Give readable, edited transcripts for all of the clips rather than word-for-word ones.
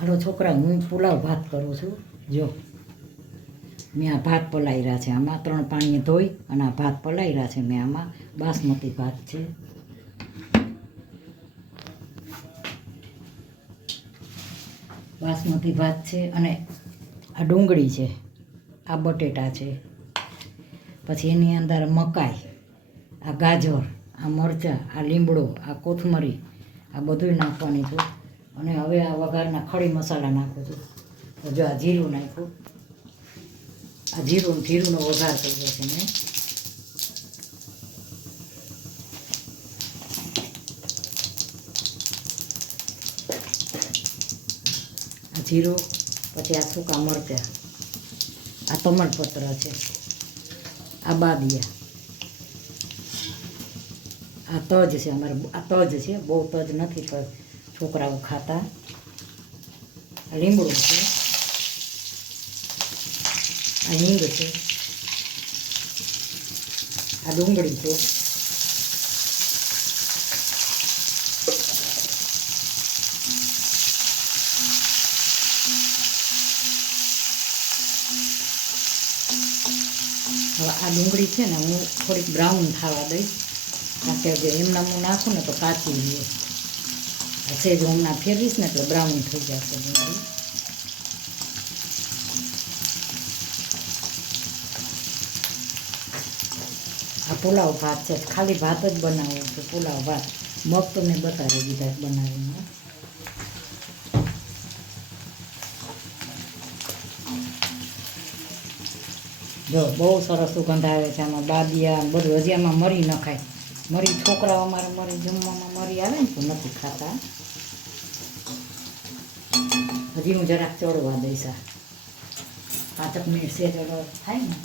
હાલો છોકરા, હું પુલાવ ભાત કરું છું. જો મેં આ ભાત પલાળી રહ્યા છે, આમાં 3 પાણીએ ધોઈ અને આ ભાત પલાળી રહ્યા છે મેં. આમાં બાસમતી ભાત છે, બાસમતી ભાત છે, અને આ ડુંગળી છે, આ બટેટા છે, પછી એની અંદર મકાઈ, આ ગાજર, આ મરચાં, આ લીમડો, આ કોથમરી, આ બધું નાખવાની છું. અને હવે આ વઘારના ખડી મસાલા નાખું છું. તો જો આ જીરું નાખ્યું, આ જીરુંનો વઘાર કર્યો છે મેં. આ જીરું, પછી આ સૂકા મરચાં, આ તમાલપત્ર છે, આ બાદિયા, આ તજ છે અમારે, આ તજ છે, બહુ તજ નથી પણ છોકરાઓ ખાતા. આ લીમડું છે, આ હિંગ છે, આ ડુંગળી છે, હવે આ ડુંગળી છે ને હું થોડીક બ્રાઉન થવા દઈશ, કારણ કે જે એમના હું નાખું ને તો કાચી રહીએ. સેજ હમણાં ફેરવીશ ને એટલે બ્રાઉન થઈ જશે ડુંગળી. આ પુલાવ ભાત છે, ખાલી ભાત જ બનાવવું છે, પુલાવ ભાત. મગ તો મેં બતાવી દીધા બનાવીને. જો બહુ સરસ સુગંધ આવે છે આમાં. બાદિયા બધું, હજી આમાં મરી નખાય. મરી છોકરાઓ અમારે મરી જમવામાં મરી આવે ને તો નથી ખાતા. હજી હું જરાક ચડવા દઈશ. 5 મિનિટ સેજ થાય ને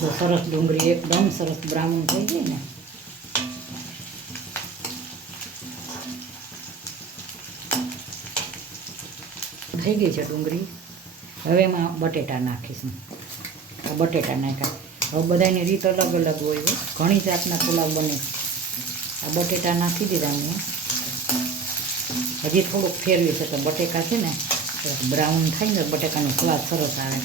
તો સરસ ડુંગળી એકદમ સરસ બ્રાઉન થઈ ગઈ ને. થઈ ગઈ છે ડુંગળી. હવે એમાં બટેટા નાખીશું. આ બટેટા નાખ્યા. હવે બધાની રીત અલગ અલગ હોય, ઘણી જાતના પુલાવ બને. આ બટેટા નાખી દીધા મેં. હજી થોડુંક ફેરવી છે તો બટેકા છે ને બ્રાઉન થાય ને બટેકાનો સ્વાદ સરસ આવે.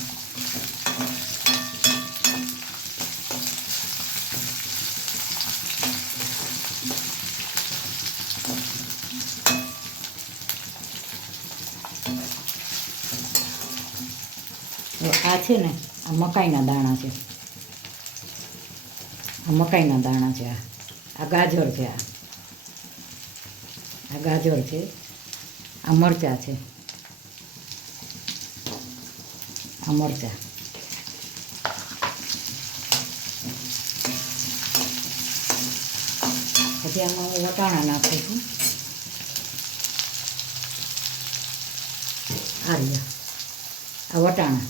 આ છે ને આ મકાઈના દાણા છે, આ મકાઈના દાણા છે, આ ગાજર છે, આ ગાજર છે, આ મરચાં છે, આ મરચાં, પછી આમાં હું વટાણા નાખું છું. આ રહ્યા આ વટાણા,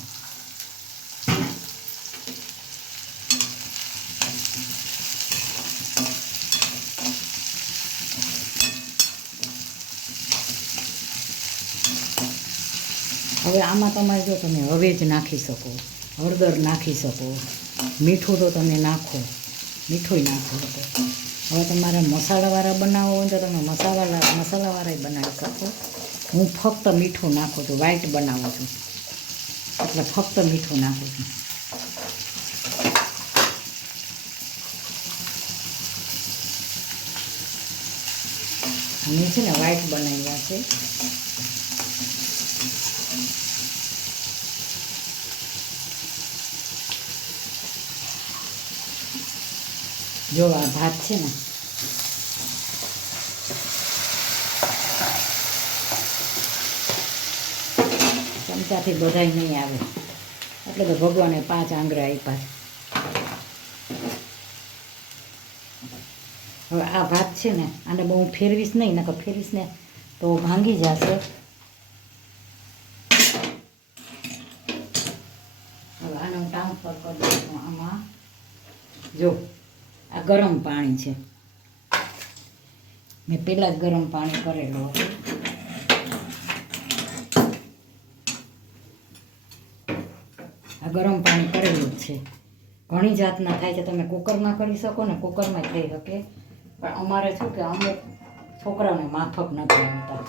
હવે આમાં તમારે જો તમે હવેજ નાખી શકો, હળદર નાખી શકો, મીઠું તો તમે નાખો, મીઠું નાખો. હવે તમારે મસાલાવાળા બનાવવો હોય તો તમે મસાલાવાળા બનાવી શકો. હું ફક્ત મીઠું નાખું છું, વ્હાઈટ બનાવું છું એટલે ફક્ત મીઠું નાખું છું. મેં છે ને વ્હાઈટ બનાવ્યા છે. જો આ ભાત છે ને ચમચાથી બધાય નહીં આવે એટલે તો ભગવાને 5 આંગળા આપ્યા. હવે આ ભાત છે ને આને બહુ ફેરવીશ નહીં, નકર ફેરવીશ ને તો ભાંગી જશે. હવે આને હું ટ્રાન્સફર કરી દઉં. આમાં જો આ ગરમ પાણી છે, મેં પહેલાં જ ગરમ પાણી કરેલું હતું. આ ગરમ પાણી કરેલું જ છે. ઘણી જાતના થાય છે. તમે કુકરમાં કરી શકો ને કુકરમાં થઈ શકે, પણ અમારે શું કે અમુક છોકરાઓને માફક નથી આવતા.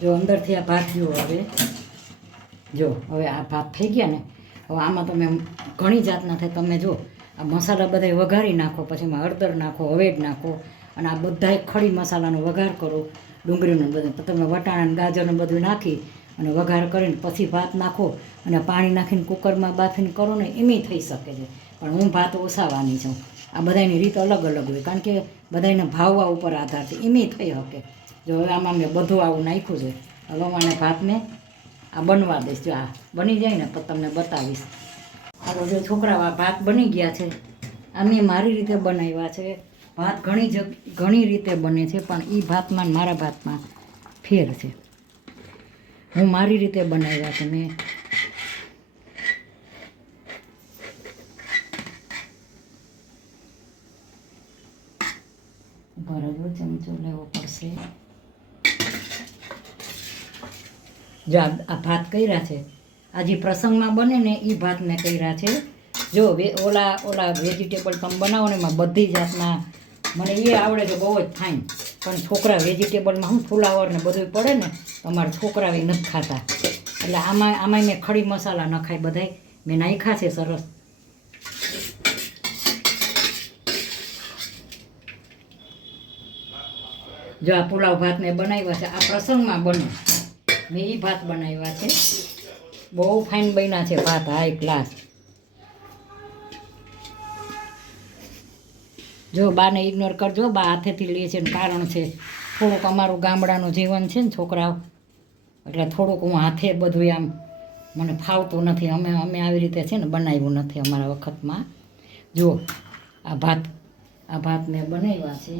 જો અંદરથી આ ભાત જુઓ હવે આ ભાત થઈ ગયા ને, હવે આમાં તમે ઘણી જાતના થાય. તમે જો આ મસાલા બધા વઘારી નાખો, પછી એમાં હળદર નાખો, હળવેદ નાખો, અને આ બધાય ખડી મસાલાનો વઘાર કરો, ડુંગળીનું બધું, તો તમે વટાણા ગાજરનું બધું નાખી અને વઘાર કરીને પછી ભાત નાખો અને પાણી નાખીને કુકરમાં બાફીને કરો ને, એમ થઈ શકે છે. પણ હું ભાત ઓસાવાની છું. આ બધાની રીત અલગ અલગ હોય, કારણ કે બધાને ભાવવા ઉપર આધાર છે, એમ થઈ શકે. જો હવે આમાં મેં બધું આવું નાખ્યું છે. હવે મને ભાતને આ બનવા દઈશ. જો આ બની જાય ને તો તમને બતાવીશ. આ જો છોકરાઓ આ ભાત બની ગયા છે. આ મેં મારી રીતે બનાવ્યા છે. ભાત ઘણી રીતે બને છે, પણ એ ભાતમાં મારા ભાતમાં ફેર છે. હું મારી રીતે બનાવ્યા છે. મેં બરાબર ચમચો લેવો પડશે. જો આ ભાત કર્યા છે, આ જે પ્રસંગમાં બને ને એ ભાત મેં કર્યા છે. જો ઓલા વેજીટેબલ તમે બનાવો ને એમાં બધી જાતના મને એ આવડે છે બહુ જ ફાઇન, પણ છોકરા વેજીટેબલમાં શું ફુલાવર ને બધું પડે ને, તમારા છોકરા એ નથી ખાતા. એટલે આમાં મેં ખડી મસાલા નખાય બધાય મેં નાખ્યા છે સરસ. જો આ પુલાવ ભાત મેં બનાવ્યા છે, આ પ્રસંગમાં બને મેં એ ભાત બનાવ્યા છે. બહુ ફાઇન બન્યા છે ભાત, હાઈ ક્લાસ. જો બાને ઇગ્નોર કરજો, બા હાથેથી લે છે. કારણ છે થોડુંક અમારું ગામડાનું જીવન છે ને છોકરાઓ, એટલે થોડુંક હું હાથે બધું આમ મને ફાવતું નથી. અમે આવી રીતે છે ને બનાવ્યું નથી અમારા વખતમાં. જુઓ આ ભાત મેં બનાવ્યા છે.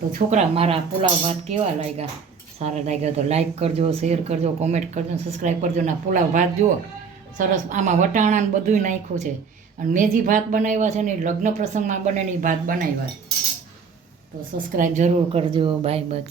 તો છોકરા મારા પુલાવ ભાત કેવા લાગ્યા? સારા લાગ્યા તો લાઈક કરજો, શેર કરજો, કોમેન્ટ કરજો, સબસ્ક્રાઈબ કરજો. ના પુલાવ ભાત જુઓ સરસ, આમાં વટાણા ને બધું નાખ્યું છે. અને મેં જે ભાત બનાવ્યા છે ને એ લગ્ન પ્રસંગમાં બને ને એ ભાત બનાવ્યા. તો સબસ્ક્રાઈબ જરૂર કરજો. બાય બચ.